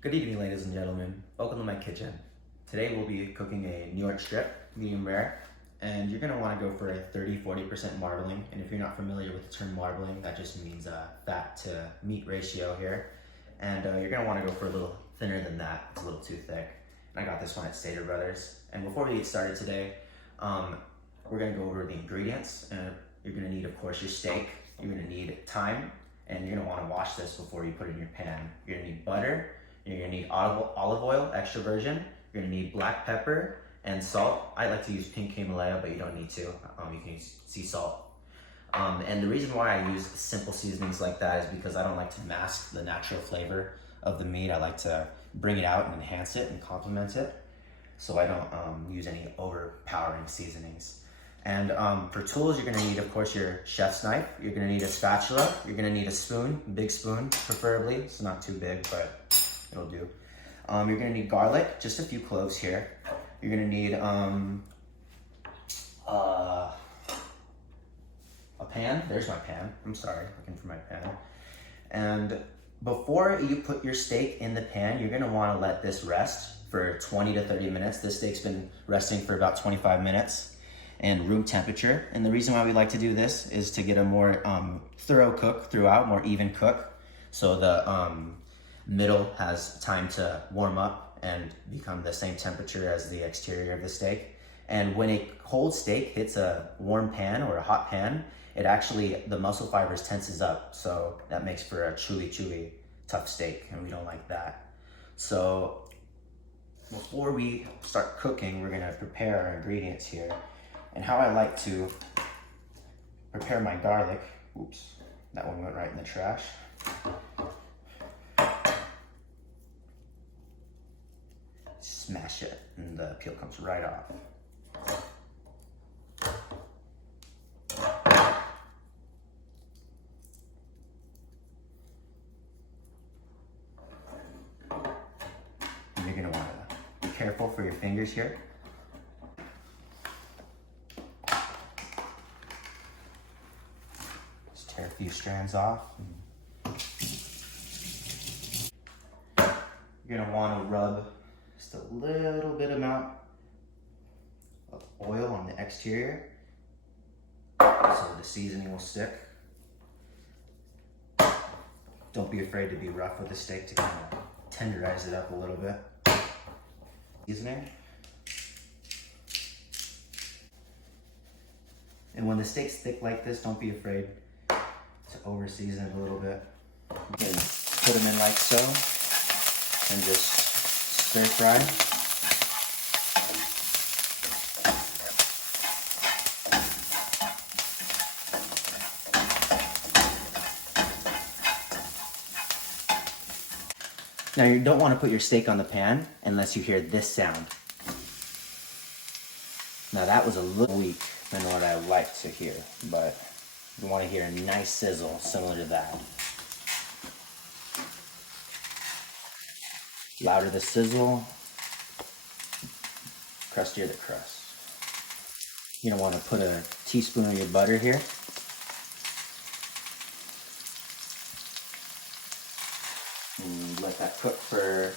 Good evening, ladies and gentlemen. Welcome to my kitchen. Today we'll be cooking a New York strip, medium rare, and you're gonna wanna go for a 30-40% marbling. And if you're not familiar with the term marbling, that just means fat to meat ratio here. And you're gonna wanna go for a little thinner than that. It's a little too thick. And I got this one at Stater Brothers. And before we get started today, we're gonna go over the ingredients. You're gonna need, of course, your steak. You're gonna need thyme, and you're gonna wanna wash this before you put it in your pan. You're gonna need butter. You're gonna need olive oil, extra virgin. You're gonna need black pepper and salt. I like to use pink Himalaya, but you don't need to. You can use sea salt. And the reason why I use simple seasonings like that is because I don't like to mask the natural flavor of the meat. I like to bring it out and enhance it and complement it. So I don't use any overpowering seasonings. And for tools, you're gonna need, of course, your chef's knife. You're gonna need a spatula. You're gonna need a spoon, big spoon, preferably. It's not too big, but it'll do. You're gonna need garlic, just a few cloves here. You're gonna need a pan. There's my pan. I'm sorry, looking for my pan. And before you put your steak in the pan, you're gonna wanna let this rest for 20 to 30 minutes. This steak's been resting for about 25 minutes and room temperature. And the reason why we like to do this is to get a more thorough cook throughout, more even cook. So the middle has time to warm up and become the same temperature as the exterior of the steak. And when a cold steak hits a warm pan or a hot pan, it actually, the muscle fibers tenses up. So that makes for a chewy, tough steak, and we don't like that. So before we start cooking, we're gonna prepare our ingredients here. And how I like to prepare my garlic, oops, that one went right in the trash. Smash it and the peel comes right off. And you're gonna wanna be careful for your fingers here. Just tear a few strands off. You're gonna wanna rub just a little bit amount of oil on the exterior so the seasoning will stick. Don't be afraid to be rough with the steak to kind of tenderize it up a little bit. Seasoning. And when the steak's thick like this, don't be afraid to over season it a little bit. You can put them in like so and just stir fry. Now you don't want to put your steak on the pan unless you hear this sound. Now that was a little weak than what I like to hear, but you want to hear a nice sizzle similar to that. Louder the sizzle, crustier the crust. You're gonna want to put a teaspoon of your butter here. And let that cook for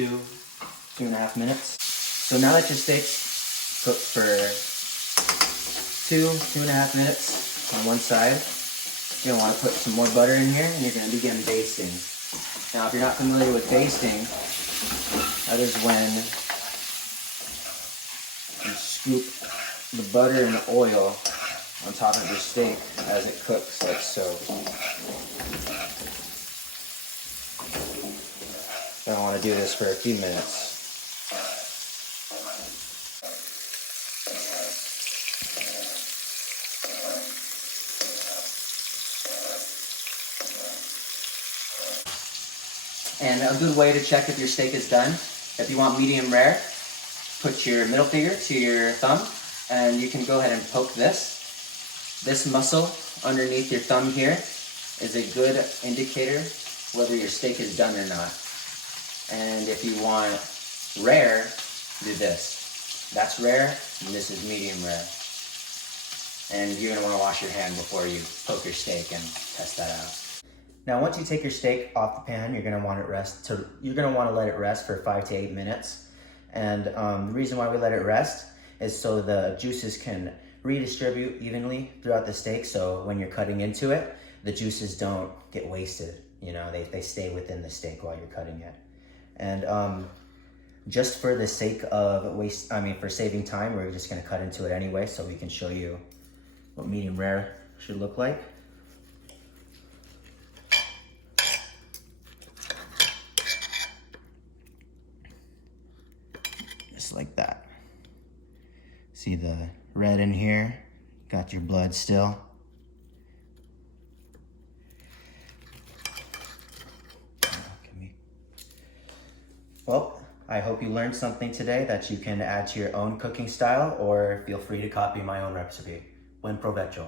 2.5 minutes. So now that your steak's cooked for 2.5 minutes on one side, you're gonna want to put some more butter in here and you're gonna begin basting. Now, if you're not familiar with basting, that is when you scoop the butter and the oil on top of your steak as it cooks, like so. I want to do this for a few minutes. And a good way to check if your steak is done, if you want medium rare, put your middle finger to your thumb and you can go ahead and poke this. This muscle underneath your thumb here is a good indicator whether your steak is done or not. And if you want rare, do this. That's rare and this is medium rare. And you're gonna wanna wash your hand before you poke your steak and test that out. Now, once you take your steak off the pan, you're gonna want to let it rest for 5 to 8 minutes. And the reason why we let it rest is so the juices can redistribute evenly throughout the steak. So when you're cutting into it, the juices don't get wasted. You know, they stay within the steak while you're cutting it. And just for the sake of for saving time, we're just gonna cut into it anyway, so we can show you what medium rare should look like. Just like that. See the red in here? Got your blood still. Well, I hope you learned something today that you can add to your own cooking style, or feel free to copy my own recipe. Buen provecho.